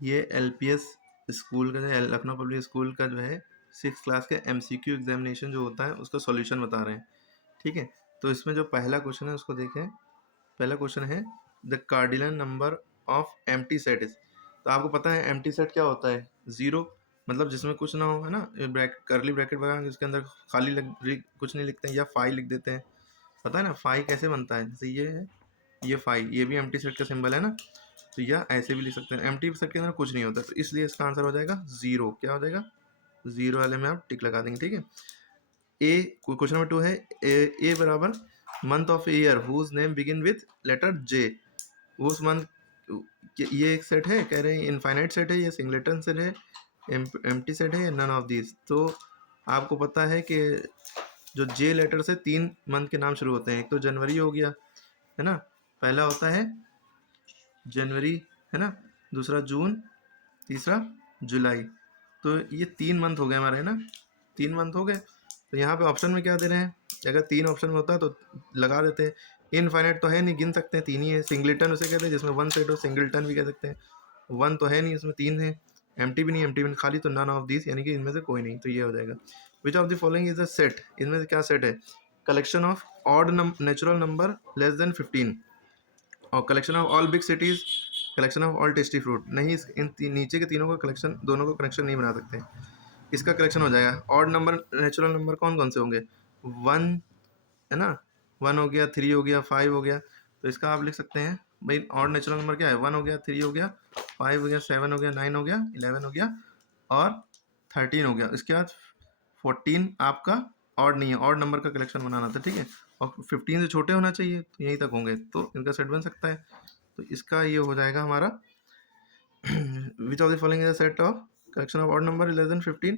ये LPS school का जो है, लखनऊ पब्लिक स्कूल का जो है 6th क्लास के MCQ एग्जामिनेशन जो होता है उसका सॉल्यूशन बता रहे हैं। ठीक है, तो इसमें जो पहला क्वेश्चन है उसको देखें। पहला क्वेश्चन है the cardinal number of empty set is. तो आपको पता है एम्प्टी सेट क्या होता है? जीरो, मतलब जिसमें कुछ ना हो, है ना, करली ब्रैकेट वगैरह जिसके अंदर खाली कुछ नहीं लिखते हैं या फाई लिख देते हैं। पता है ना फाई कैसे बनता है? जैसे ये है, ये फाई, ये भी एम्प्टी सेट का सिंबल है ना, तो यह ऐसे भी लिख सकते हैं। एम्प्टी सेट के अंदर कुछ नहीं होता, तो इसलिए इसका आंसर हो जाएगा जीरो। क्या हो जाएगा? जीरो वाले में आप टिक लगा देंगे। ठीक है, ए क्वेश्चन नंबर 2 है ए बराबर month of year whose name begin with letter J. उस मंथ, ये एक सेट है, कह रहे हैं इनफाइनाइट सेट है, ये सिंगलेटन सेट है, एम्प्टी सेट है, नन ऑफ दिस। तो आपको पता है कि जो जे लेटर से 3 मंथ के नाम शुरू होते हैं। एक तो जनवरी हो गया, है ना, पहला होता है जनवरी, है ना, दूसरा जून, तीसरा जुलाई। तो ये 3 मंथ हो गए हमारे, है ना, 3 मंथ हो गए। तो यहाँ पे ऑप्शन में क्या दे रहे हैं? अगर 3 ऑप्शन में होता तो लगा देते हैं। इनफाइनाइट तो है नहीं, गिन सकते हैं, 3 ही है। सिंगलेटन उसे कहते हैं जिसमें 1 सेट हो, सिंगलटन भी कह सकते हैं। 1 तो है नहीं, उसमें 3 है। एम्प्टी भी नहीं, एम्प्टी भी खाली, तो नन ऑफ दिस, यानी कि इनमें से कोई नहीं। तो ये हो जाएगा विच of the following is a set. इनमें से क्या सेट है? Collection of odd natural number less than 15, और collection of all big cities, collection of all tasty fruit. नहीं, नीचे के तीनों का कलेक्शन, दोनों का कनेक्शन नहीं बना सकते। इसका कलेक्शन हो जाएगा ऑड नंबर नेचुरल नंबर कौन कौन से होंगे? 1, है ना, 1 हो गया, 3 हो गया, 5 हो गया। तो इसका आप लिख सकते हैं भाई ऑड नेचुरल नंबर क्या है? 1 हो गया, 3 हो गया, 5 हो गया, 7 हो गया, 9 हो गया, 11 हो गया और 13 हो गया। इसके बाद 14 आपका ऑड नहीं है, ऑड नंबर का कलेक्शन बनाना था। ठीक है, और 15 से छोटे होना चाहिए, तो यहीं तक होंगे, तो इनका सेट बन सकता है। तो इसका ये हो जाएगा हमारा विच of the following is a set of collection of odd number less than 15।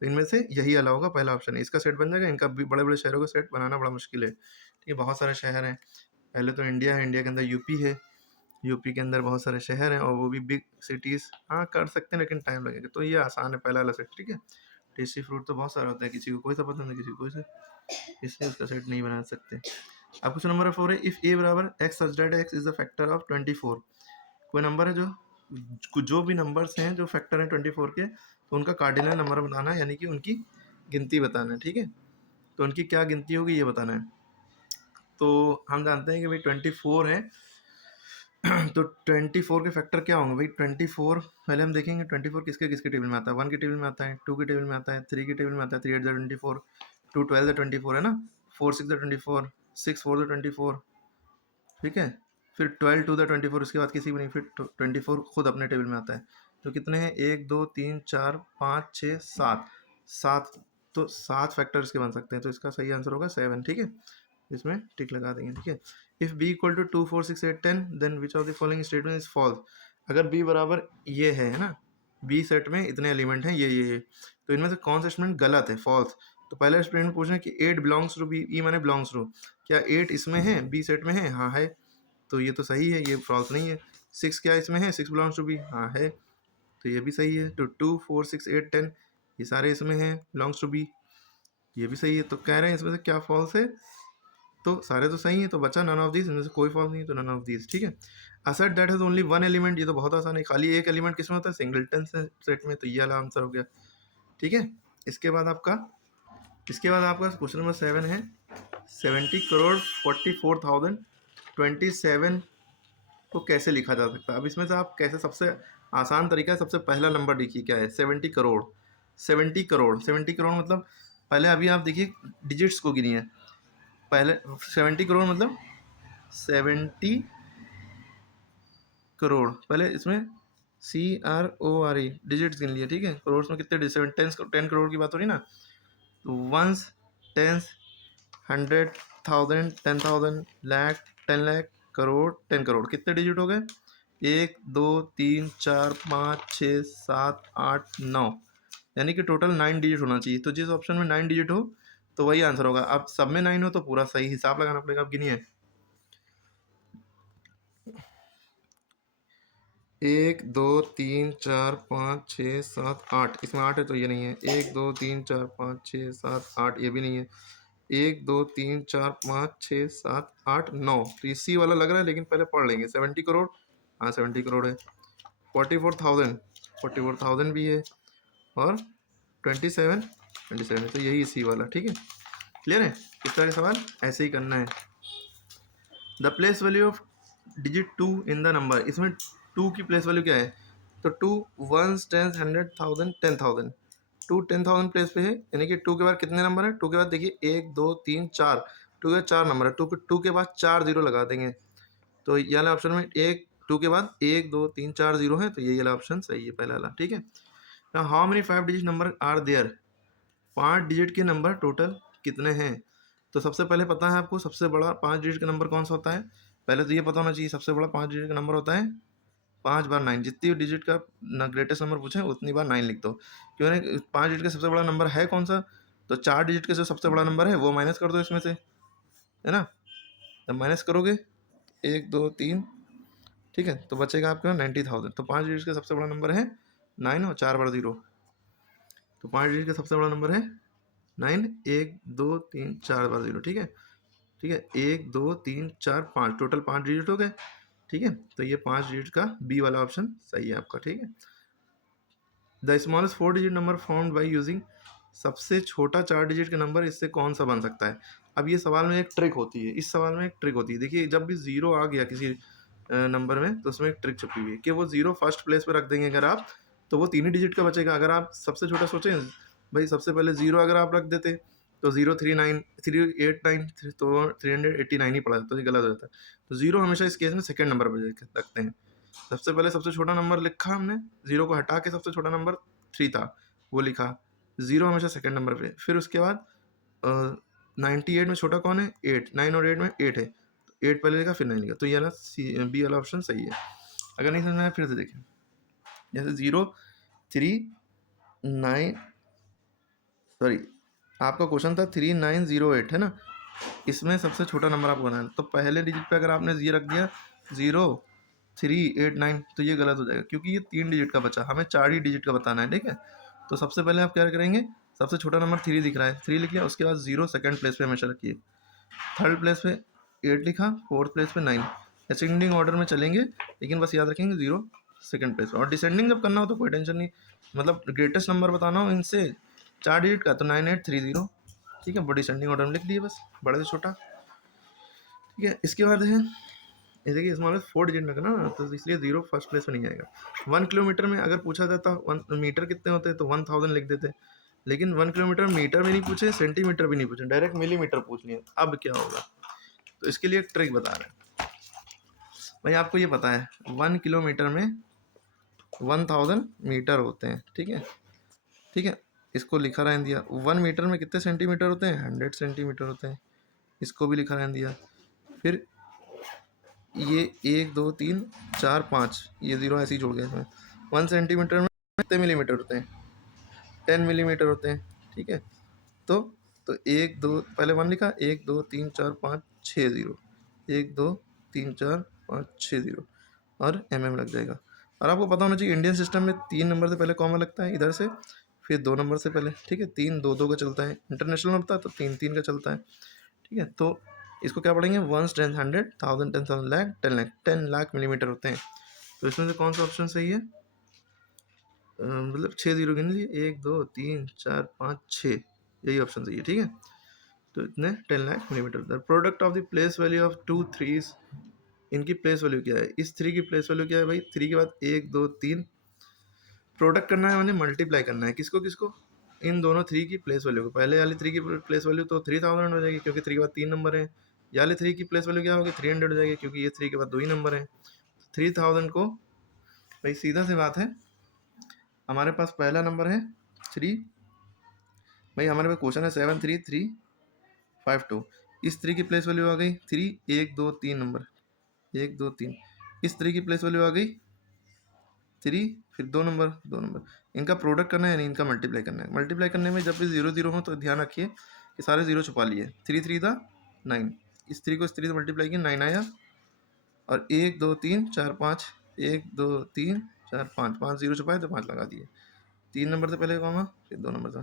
तो इनमें से यही अलाउ होगा, पहला ऑप्शन है, इसका सेट बन जाएगा। इनका भी बड़े बड़े शहरों का सेट बनाना बड़ा मुश्किल है। ठीक है, बहुत सारे शहर हैं। पहले तो इंडिया है, इंडिया के अंदर यूपी है, यूपी के अंदर बहुत सारे शहर हैं और वो भी बिग सिटीज़। हाँ, कर सकते हैं लेकिन टाइम लगेगा, तो ये आसान है पहला वाला सेट। ठीक है, टेस्टी फ्रूट तो बहुत सारा होता है, किसी को कोई सा पसंद है, किसी को कोई सा, इसलिए उसका सेट नहीं बना सकते। अब क्वेश्चन नंबर 4 है इफ़ ए बराबर x such that x is the factor of 24। कोई नंबर है जो भी नंबर्स हैं जो फैक्टर हैं 24 के, तो उनका कार्डिनल नंबर बताना है, यानी कि उनकी गिनती बताना है। ठीक है, तो उनकी क्या गिनती होगी ये बताना है। तो हम जानते हैं कि भाई 24 है तो 24 के फैक्टर क्या होंगे भाई? 24 पहले हम देखेंगे 24 किसके किसके टेबल में आता है। 1 के टेबल में आता है, 2 के टेबल में आता है, 3 के टेबल में आता है, 3 8 24, 2 12 24, है ना, 4 6 24, 6 4 24। ठीक है, फिर 12 टू द 24, उसके बाद किसी भी नहीं, फिर 24 खुद अपने टेबल में आता है। तो कितने हैं? 1 2 3 4 5 6 7, 7। तो 7 फैक्टर्स के बन सकते हैं, तो इसका सही आंसर होगा 7। ठीक है, इसमें टिक लगा देंगे। ठीक है, if B equal to 2 4 6 8 10 then which of the following statement is false. अगर बी बराबर ये है ना, बी सेट में इतने एलिमेंट हैं, ये, तो इनमें से कौन सा स्टेटमेंट गलत है, फॉल्स। तो पहला स्टेटमेंट पूछ रहे हैं कि 8 बिलोंग्स टू बी, ई माने बिलोंग्स टू, क्या 8 इसमें है, बी सेट में है? हाँ है, तो ये तो सही है, ये फॉल्स नहीं है। 6 क्या इसमें है? 6 बिलोंग्स टू बी, हाँ है, तो ये भी सही है। तो 2 4 6 8 10 ये सारे इसमें हैं, बिलोंग्स टू बी, ये भी सही है। तो कह रहे हैं इसमें से क्या फॉल्स है? तो सारे तो सही है, तो बचा नन ऑफ दिस, इनमें से कोई फॉल्स नहीं है, तो नन ऑफ दिस। ठीक है, asset that has only one element, ये तो बहुत आसान है, खाली एक एलिमेंट किसमें होता है? सिंगलटन सेट में, तो ये वाला आंसर हो गया। ठीक है, इसके बाद आपका क्वेश्चन नंबर 7 है 70 करोड़ 44,027 को कैसे लिखा जा सकता है। अब इसमें से आप कैसे, सबसे आसान तरीका है, सबसे पहला नंबर देखिए क्या है, 70 करोड़। 70 करोड़, 70 करोड़ मतलब, पहले अभी आप देखिए डिजिट्स को गिनिए। पहले 70 करोड़ मतलब 70 करोड़, पहले इसमें CRORE डिजिट्स गिन लिए। ठीक है, करोड़ में कितने डिजिट, 10 करोड़ की बात हो रही ना, तो वंस, टेंस, 100, 1000, 10,000, लाख, 10 लाख, करोड़, 10 करोड़, कितने डिजिट हो गए? 1 2 3 4 5 6 7 8 9, यानी कि टोटल 9 डिजिट होना चाहिए। तो जिस ऑप्शन में 9 डिजिट हो तो वही आंसर होगा। अब सब में 9 हो तो पूरा सही, हिसाब लगाना पड़ेगा। अब गिनिए, 1 2 3 4 5 6 7 8, इसमें 8 है तो ये नहीं है। 1 2 3 4 5 6 7 8, ये भी नहीं है। 1 2 3 4 5 6 7 8 9, तो इसी वाला लग रहा है, लेकिन पहले पढ़ लेंगे। 70 करोड़, हाँ 70 करोड़ है। 44,000 भी है, और 27 तो यही इसी वाला, ठीक है। क्लियर है? इस तरह का सवाल ऐसे ही करना है। The place value of digit 2 in the number, इसमें 2 की प्लेस वैल्यू क्या है? तो 2 1s 10s 100,000 10,000, 2 10,000 प्लेस पे है, यानी कि 2 के बाद कितने नंबर है? 2 के बाद देखिए 1 2 3 4, 2 के बाद 4 नंबर है, 2 के बाद 4 जीरो लगा देंगे, तो ये वाला ऑप्शन में 2 के बाद 1 2 3 4 जीरो है, तो ये वाला ऑप्शन सही है, पहला वाला, ठीक है। How many 5 digit number are there, 5 digit के नंबर टोटल कितने हैं? तो सबसे पहले पता है आपको सबसे बड़ा 5 डिजिट का नंबर कौन सा होता है? पहले तो ये पता होना चाहिए सबसे बड़ा 5 डिजिट का नंबर होता है 5 बार 9, जितनी डिजिट का ग्रेटेस्ट नंबर पूछे उतनी बार 9 लिख दो। क्यों नहीं? 5 डिजिट का सबसे बड़ा नंबर है कौन सा? तो 4 डिजिट का जो सबसे बड़ा नंबर है वो माइनस कर दो इसमें से, है ना। जब माइनस करोगे 1 2 3, ठीक है, तो बचेगा आपका 90,000। तो 5 डिजिट का सबसे बड़ा नंबर है 9 और 4 बार 0, तो 5 डिजिट का सबसे बड़ा नंबर है 9, 1 2 3 4 बार 0, ठीक है। ठीक है, 1 2 3 4 5, टोटल 5 डिजिट हो गए, ठीक है। तो ये 5 डिजिट का बी वाला ऑप्शन सही है आपका, ठीक है। The smallest 4 digit number found by using, सबसे छोटा 4 डिजिट का नंबर इससे कौन सा बन सकता है? अब ये सवाल में एक ट्रिक होती है, इस सवाल में एक ट्रिक होती है। देखिए जब भी जीरो आ गया किसी नंबर में, तो उसमें एक ट्रिक छुपी हुई है कि वो जीरो फर्स्ट प्लेस पे रख देंगे अगर आप, तो वो 3 ही डिजिट का बचेगा। अगर आप सबसे छोटा सोचें भाई, सबसे पहले जीरो अगर आप रख देते तो 039 तो 389 ही पड़ा जाता, तो ये गलत हो जाता है। तो जीरो हमेशा इस केस में सेकंड नंबर पर रखते हैं। सबसे पहले सबसे छोटा नंबर लिखा हमने, जीरो को हटा के सबसे छोटा नंबर 3 था वो लिखा, जीरो हमेशा सेकंड नंबर पे। फिर उसके बाद 98 में छोटा कौन है? 8, 9 और 8 में 8 है, तो 8 पहले लिखा फिर 9 लिखा, तो ये ना बी वाला ऑप्शन सही है। अगर नहीं समझ में आया फिर से देखें, जैसे 0 3 9, सॉरी आपका क्वेश्चन था 3908, है ना। इसमें सबसे छोटा नंबर आपको बनाना है, तो पहले डिजिट पे अगर आपने ये रख दिया 0389, तो ये गलत हो जाएगा क्योंकि ये 3 डिजिट का बचा, हमें 4 ही डिजिट का बताना है, ठीक है। तो सबसे पहले आप क्या करेंगे, सबसे छोटा नंबर 3 दिख रहा है, 3 लिख लिया, उसके बाद 0 सेकंड प्लेस पे हमेशा रखिए, थर्ड प्लेस पे 8 लिखा, फोर्थ प्लेस पे 9, असेंडिंग ऑर्डर में चलेंगे, लेकिन बस याद रखेंगे 0 सेकंड प्लेस पे। और डिसेंडिंग जब करना हो तो कोई टेंशन नहीं, मतलब ग्रेटेस्ट नंबर बताना हो इनसे 4 डिजिट का, तो 9830, ठीक है, बड़ी डिसेंडिंग ऑर्डर में लिख दिए बस, बड़े से छोटा, ठीक है। इसके बाद है ये देखिए स्मॉलेस्ट 4 डिजिट में करना, तो इसलिए 0 फर्स्ट प्लेस में नहीं आएगा। 1 किलोमीटर में अगर पूछा जाता 1 मीटर कितने होते हैं तो 1000 लिख देते, लेकिन 1 किलोमीटर मीटर भी नहीं पूछे, सेंटीमीटर भी नहीं पूछे, डायरेक्ट मिलीमीटर पूछ लिया। अब क्या होगा? तो इसके लिए एक ट्रिक बता रहे हैं भाई, आपको ये पता है 1 किलोमीटर में 1000 मीटर होते हैं, ठीक है, ठीक है। इसको लिखा रहने दिया 1 मीटर में कितने सेंटीमीटर होते हैं? 100 सेंटीमीटर होते हैं, इसको भी लिखा रहने दिया। फिर ये 1 2 3 4 5, ये जीरो ऐसे ही जुड़ गए इसमें। 1 सेंटीमीटर में कितने मिलीमीटर होते हैं? 10 मिलीमीटर होते हैं, ठीक है। तो तो 1 2 पहले 1 लिखा, 1 2 3 4 5 6 जीरो, 1 2 3 4 5 6 जीरो, और लग जाएगा। और आपको पता होना चाहिए इंडियन सिस्टम में 3 नंबर से पहले कॉमा लगता है इधर से, फिर 2 नंबर से पहले, ठीक है। 3 2 2 का चलता है, इंटरनेशनल होता है तो 3 3 का चलता है, ठीक है। तो इसको क्या पढ़ेंगे? 1 10 100 1000 10,000 लाख 10 लाख मिलीमीटर होते हैं। तो इसमें से कौन सा ऑप्शन सही है? मतलब 6 जीरो गिन लीजिए, 1 2 3 4 5 6, यही ऑप्शन सही है, ठीक है। तो इतने 10 lakh millimetre. The product of the place value of 2 3s, इनकी प्लेस वैल्यू क्या है? इस 3 की प्लेस वैल्यू क्या है भाई? 3 के बाद 1 2 3, प्रोडक्ट करना है मैंने, मल्टीप्लाई करना है, किसको किसको? इन दोनों 3 की प्लेस वैल्यू को। पहले वाली 3 की प्लेस वैल्यू तो 3000 हो जाएगी क्योंकि 3 के बाद 3 नंबर है। ये वाली 3 की प्लेस वैल्यू क्या होगी? 300 हो जाएगी क्योंकि ये 3 के बाद 2 ही नंबर है। 3000 को भाई सीधा सी बात है, हमारे पास पहला नंबर है 3, भाई हमारे पास क्वेश्चन है 73352, इस 3 की प्लेस वैल्यू आ गई 3, 1 2 3 नंबर, 1 2 3, इस 3 की प्लेस वैल्यू आ गई 3, फिर 2 नंबर 2 नंबर, इनका प्रोडक्ट करना है यानी इनका मल्टीप्लाई करना है। मल्टीप्लाई करने में जब भी 0 0 हो तो ध्यान रखिए कि सारे 0 छुपा लिए, 3 3 था 9, इस 3 को इस 3 से मल्टीप्लाई किया 9 आया, और 1 2 3 4 5, 1 2 3 4 5, 5 0 छुपाए तो 5 लगा दिए, 3 नंबर से पहले कॉमा फिर 2 नंबर से,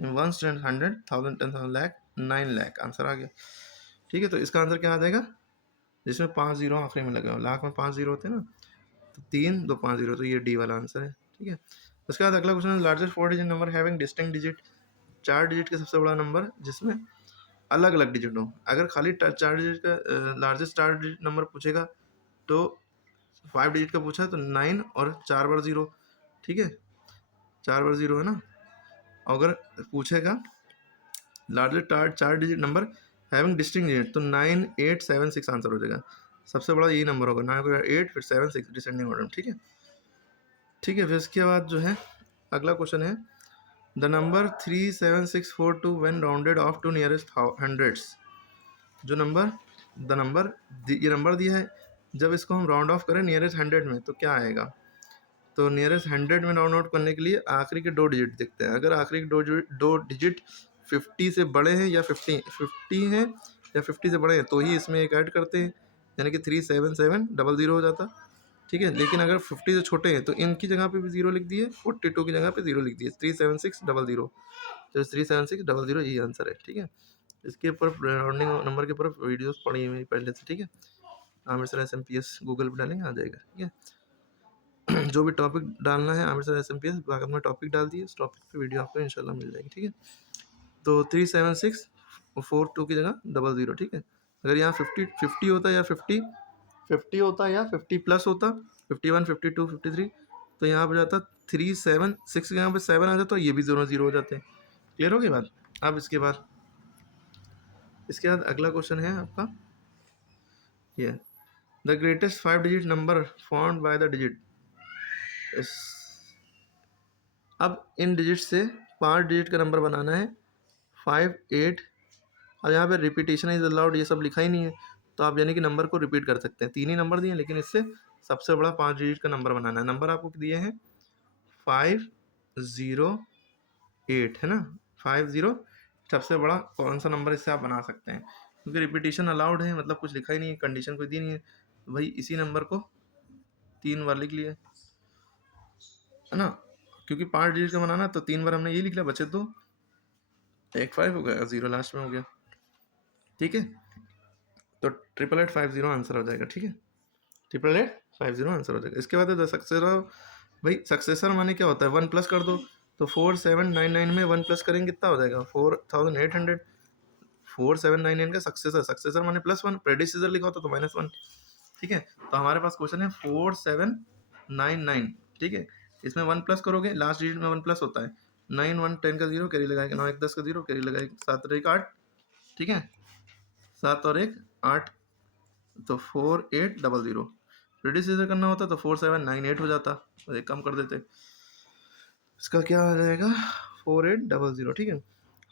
1 100 1000 10,000 लाख 9 लाख आंसर आ गया, ठीक है। तो इसका आंसर क्या आ जाएगा? जिसमें 5 जीरो आखिरी में लगे हो, लाख में 5 जीरो होते हैं ना, तो 3 2 5 0, तो ये डी वाला आंसर है। ठीक है, उसके बाद अगला क्वेश्चन है largest 4 digit number having distinct digit, 4 digit का सबसे बड़ा नंबर जिसमें अलग अलग डिजिट हो। अगर खाली 4 डिजिट का लार्जेस्ट 4 डिजिट नंबर पूछेगा तो 5 डिजिट का पूछा तो 9 और 4 बार 0। ठीक है, 4 बार 0 है ना। अगर पूछेगा largest 4 digit number having distinct digit तो 9 8 7 6 आंसर हो जाएगा। सबसे बड़ा यही नंबर होगा, 9 8 फिर 7 6 डिसेंडिंग ऑर्डर। ठीक है, ठीक है, फिर इसके बाद जो है अगला क्वेश्चन है the number 37642 when rounded off to nearest hundreds. जो नंबर ये नंबर दिया है, जब इसको हम राउंड ऑफ करें नियरेस्ट 100 में तो क्या आएगा। तो नियरेस्ट 100 में राउंड आउट करने के लिए आखिरी के 2 डिजिट देखते हैं। अगर आखिरी के दो डिजिट 50 से बड़े हैं या 50 हैं या 50 से बड़े हैं तो ही इसमें एक ऐड करते हैं, यानी कि 37700 हो जाता। ठीक है, लेकिन अगर 50 से छोटे हैं तो इनकी जगह पे भी 0 लिख दिए, 42 की जगह पे 0 लिख दिए, 37600। तो 37600 यही आंसर है। ठीक है, इसके ऊपर राउंडिंग नंबर के ऊपर वीडियोस पड़ी हुई पहले से। ठीक है, आमिर सर SMPS गूगल पे डालेंगे, आ जाएगा। ठीक है, जो भी टॉपिक डालना है आमिर सर SMPS बाकी में टॉपिक डाल दिए, उस टॉपिक पे वीडियो आपको इंशाल्लाह मिल जाएगी। ठीक है, तो 37642 की जगह 00। ठीक है, अगर यहाँ 50 होता या 50 होता या 50 प्लस होता, 51 52 53, तो यहाँ पर जाता 376 यहाँ पे 7 आ जाता तो ये भी 0 हो जाते हैं। क्लियर हो गई बात। अब इसके बाद अगला क्वेश्चन है आपका ये the greatest 5 digit number formed by the digit. अब इन डिजिट से 5 डिजिट का नंबर बनाना है 5 8। अब यहाँ पे रिपीटेशन इज अलाउड ये सब लिखा ही नहीं है, तो आप यानी कि नंबर को रिपीट कर सकते हैं। 3 ही नंबर दिए लेकिन इससे सबसे बड़ा 5 डिजिट का नंबर बनाना है। नंबर आपको दिए हैं 508 है ना, 50। सबसे बड़ा कौन सा नंबर इससे आप बना सकते हैं, क्योंकि रिपीटेशन अलाउड है, मतलब कुछ लिखा ही नहीं है, कंडीशन कोई दी नहीं है, तो भाई इसी नंबर को 3 बार लिख लिया है ना, क्योंकि 5 डिजिट का बनाना तो 3 बार हमने ये लिख लिया, बचे तो 1 5 हो गया, 0 लास्ट में हो गया। ठीक है, तो 88850 आंसर हो जाएगा। ठीक है, 88850 आंसर हो जाएगा। इसके बाद है सक्सेसर। भाई सक्सेसर माने क्या होता है, 1 प्लस कर दो, तो 4799 में 1 प्लस करेंगे कितना हो जाएगा 4800। 4799 का सक्सेसर माने +1, प्रेडिसेसर लिखा होता तो -1। ठीक है, तो हमारे पास क्वेश्चन है 4799। ठीक है, इसमें 1 प्लस करोगे, लास्ट डिजिट में 1 प्लस होता है, 9 1 10 का 0 कैरी लगाएगा, 9 1 10 का 0 कैरी लगाएगा, 7 और 1 8। ठीक है, 7 और 1 8, तो 4800। प्रेडिसेसर करना होता तो 4798 हो जाता, तो एक कम कर देते। इसका क्या आ जाएगा 4800। ठीक है,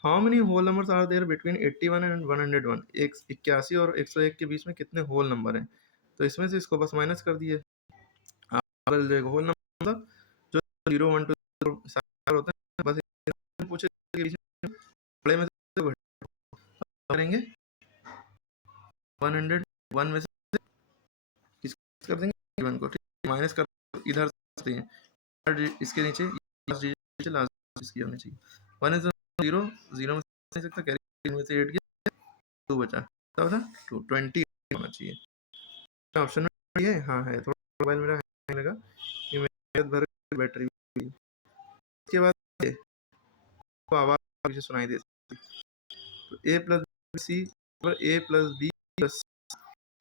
how many whole numbers are there between 81 and 101। 81 और 101 के बीच में कितने होल नंबर हैं, तो इसमें से इसको बस माइनस कर दिए। होल नंबर जो 0 1 2 होते हैं, बस पूछे के बीच में बड़े में से करेंगे 101 में से किसको कर देंगे 1 को। ठीक, माइनस कर इधर से इसके नीचे लास्ट इसकी होनी चाहिए। 1 इज 0 0 में से सकता कैरी में से 8 गया, 2 बचा, कितना बचा 2 20 होना चाहिए। ऑप्शन में है, हाँ है, थोड़ा मोबाइल मेरा हैंग लगा, ये मेरे भर बैटरी। इसके बाद तो आवाज मुझे सुनाई दे, तो a प्लस सी और a प्लस बी प्लस,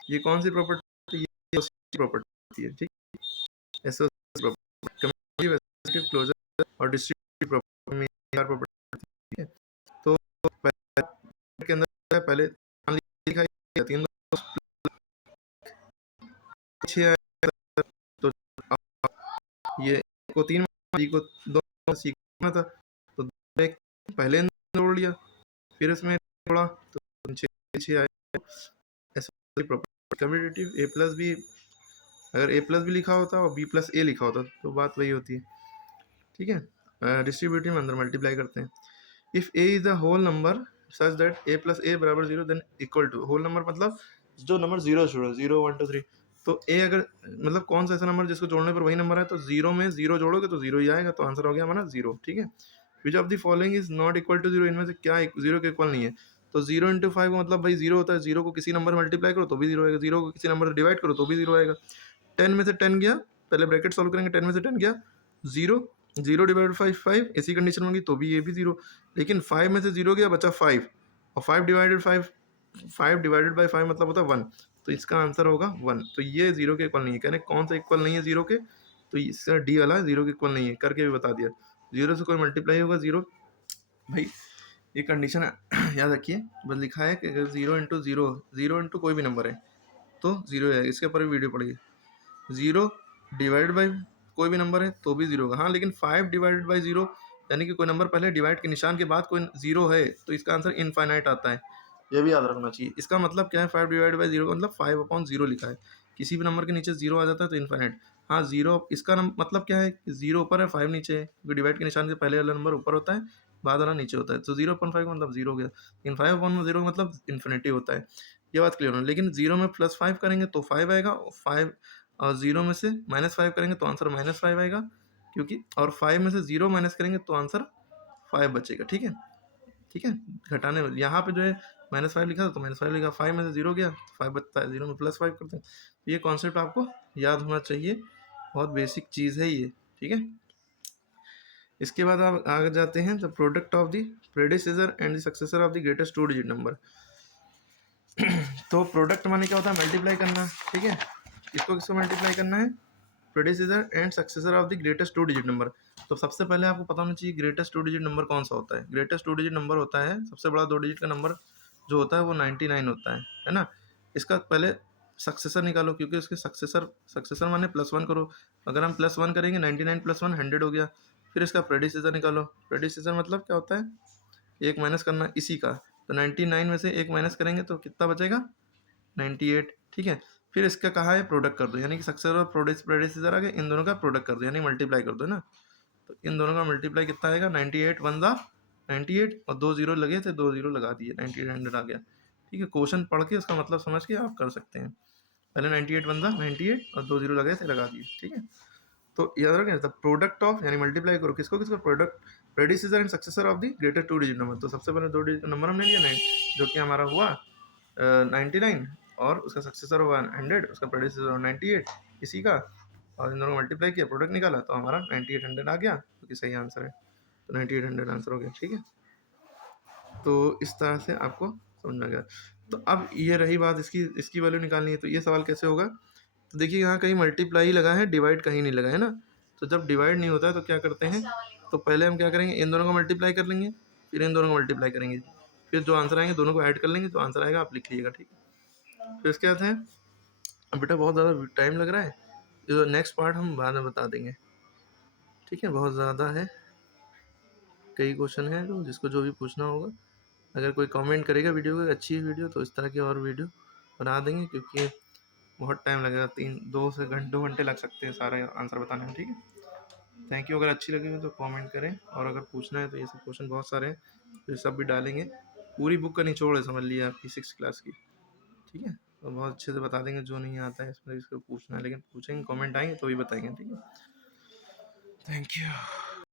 ये कौन सी प्रॉपर्टी, ये प्रॉपर्टी है। ठीक, कम्यूटेटिव क्लोजर और डिस्ट्रीब्यूटिव प्रॉपर्टी में चार प्रॉपर्टी। ठीक है, तो के अंदर पहले लिखा है 3 6, तो ये को 3 बी को 2 सीखना था, तो पहले जोड़ लिया, फिर इसमें जोड़ा तो 6 आया। ऐसा कम्यूटेटिव a प्लस बी, अगर a प्लस बी लिखा होता और b प्लस a लिखा होता तो बात वही होती है। ठीक है, डिस्ट्रीब्यूटिव में अंदर मल्टीप्लाई करते हैं। If a is the whole number such that a plus a बराबर 0 then equal to, whole number मतलब जो नंबर 0 छोड़ो, 0 1 2 3, तो a अगर मतलब कौन सा ऐसा नंबर जिसको जोड़ने पर वही नंबर है, तो 0 में 0 जोड़ोगे तो 0 ही आएगा, तो आंसर हो गया हमारा 0। ठीक है, which of the following is not equal to 0, इनमें से क्या 0 के इक्वल नहीं है, तो 0 इंटू 5 मतलब भाई 0 होता है, 0 को किसी नंबर मल्टीप्लाई करो तो भी 0 आएगा, 0 को किसी नंबर से डिवाइड करो तो भी 0 आएगा। 10 में से 10 गया पहले ब्रैकेट सॉल्व करेंगे, 10 में से 10 गया 0, 0 डिवाइडेड बाई 5 ऐसी कंडीशन होगी तो भी ये भी 0, लेकिन 5 में से 0 गया बचा 5, और 5 डिवाइडेड 5 मतलब होता है 1, तो इसका आंसर होगा 1। तो ये 0 के इक्वल नहीं है, कहने कौन सा इक्वल नहीं है 0 के, तो इसका डी वाला 0 के इक्वल नहीं है, करके भी बता दिया। 0 से कोई मल्टीप्लाई होगा 0, भाई ये कंडीशन याद रखिए, बस लिखा है कि अगर 0 इंटू 0, 0 इंटू कोई भी नंबर है तो 0 है, इसके ऊपर भी वीडियो पड़ेगी। 0 डिवाइडेड बाई कोई भी नंबर है तो भी 0 होगा, हाँ लेकिन 5 डिवाइडेड बाई 0 यानी कि कोई नंबर पहले डिवाइड के निशान के बाद कोई 0 है तो इसका आंसर इनफाइनाइट आता है, ये भी याद रखना चाहिए। इसका मतलब क्या है, 5 डिवाइड बाई 0 का मतलब 5/0 लिखा है, किसी भी नंबर के नीचे 0 आ जाता है तो इनफाइनाइट। हाँ 0 इसका मतलब क्या है कि 0 ऊपर है 5 नीचे है, क्योंकि डिवाइड के निशान से पहले वाला नंबर ऊपर होता है, बाद वाला नीचे होता है, तो 0/5 का मतलब 0 हो गया, लेकिन 5/0 का मतलब इन्फिनिटी होता है, ये बात क्लियर हो। लेकिन 0 में +5 करेंगे तो 5 आएगा, और 5 और 0 में से -5 करेंगे तो आंसर -5 आएगा, क्योंकि और 5 में से 0 माइनस करेंगे तो आंसर 5 बचेगा, ठीक है, ठीक है। घटाने में यहाँ पे जो है -5 लिखा था तो -5 लिखा, 5 में से 0 गया तो 5 बचता है, 0 में +5 करते हैं, तो ये कॉन्सेप्ट आपको याद होना चाहिए, बहुत बेसिक चीज़ है ये, ठीक है। इसके बाद आप आगे जाते हैं, the product of the predecessor and the successor of the greatest 2 digit number. तो प्रोडक्ट माने क्या होता है, मल्टीप्लाई करना, ठीक है। इसको किसको मल्टीप्लाई करना है, predecessor and successor of the greatest 2 digit number. तो सबसे पहले आपको पता होना चाहिए ग्रेटेस्ट 2 डिजिट नंबर कौन सा होता है। ग्रेटेस्ट 2 डिजिट नंबर होता है, सबसे बड़ा 2 डिजिट का नंबर जो होता है वो 99 होता है ना। इसका पहले सक्सेसर निकालो, क्योंकि उसके सक्सेसर माने +1 करो, अगर हम +1 करेंगे 99 + 1 100 हो गया। फिर इसका प्रेडिसेसर निकालो, प्रेडिसेसर मतलब क्या होता है, एक माइनस करना इसी का, तो 99 में से एक माइनस करेंगे तो कितना बचेगा 98, ठीक है। फिर इसका कहा है प्रोडक्ट कर दो, यानी कि सक्सेसर और प्रेडिसेसर आ गए, इन दोनों का प्रोडक्ट कर दो यानी मल्टीप्लाई कर दो ना, तो इन दोनों का मल्टीप्लाई कितना आएगा 98 1 ज़ा 98, और 2 जीरो लगे थे 2 जीरो लगा दिए, 98 100 आ गया, ठीक है। क्वेश्चन पढ़ के उसका मतलब समझ के आप कर सकते हैं, पहले 98 1 ज़ा 98 और 2 जीरो लगे थे लगा दिए, ठीक है। तो याद रखें, द प्रोडक्ट ऑफ यानी मल्टीप्लाई करो किसको किसको, product predecessor and successor of the greater 2 digit number. तो सबसे पहले 2 डिजिट नंबर हमने लिया 9, जो कि हमारा हुआ 99, और उसका सक्सेसर हुआ 100, उसका प्रेडिसेसर 98 इसी का, और इन दोनों को मल्टीप्लाई किया प्रोडक्ट निकाला तो हमारा 98 100 आ गया, जो कि सही आंसर है, तो 98 100 आंसर हो गया, ठीक है। तो इस तरह से आपको समझ में आ गया। तो अब ये रही बात इसकी इसकी वैल्यू निकालनी है, तो ये सवाल कैसे होगा, तो देखिए यहाँ कहीं मल्टीप्लाई ही लगा है, डिवाइड कहीं नहीं लगा है ना। तो जब डिवाइड नहीं होता है तो क्या करते हैं, तो पहले हम क्या करेंगे, इन दोनों को मल्टीप्लाई कर लेंगे, फिर इन दोनों को मल्टीप्लाई करेंगे, फिर जो आंसर आएंगे दोनों को ऐड कर लेंगे तो आंसर आएगा, आप लिख लीजिएगा, ठीक है। फिर इसके बाद है, अब बेटा बहुत ज़्यादा टाइम लग रहा है, जो नेक्स्ट पार्ट हम बाद में बता देंगे, ठीक है, बहुत ज़्यादा है, कई क्वेश्चन है तो जिसको जो भी पूछना होगा, अगर कोई कमेंट करेगा वीडियो को अच्छी है वीडियो तो इस तरह की और वीडियो बना देंगे, क्योंकि बहुत टाइम लगेगा, 2 घंटे लग सकते हैं सारे आंसर बताने में, ठीक है। थैंक यू, अगर अच्छी लगी हो तो कमेंट करें, और अगर पूछना है तो ये सब क्वेश्चन बहुत सारे हैं तो ये सब भी डालेंगे, पूरी बुक का निचोड़ है समझ लिया आपकी 6 क्लास की, ठीक है। तो बहुत अच्छे से बता देंगे, जो नहीं आता है इसमें इसको पूछना है, लेकिन पूछेंगे कमेंट आएंगे तो भी बताएंगे, ठीक है। Thank you.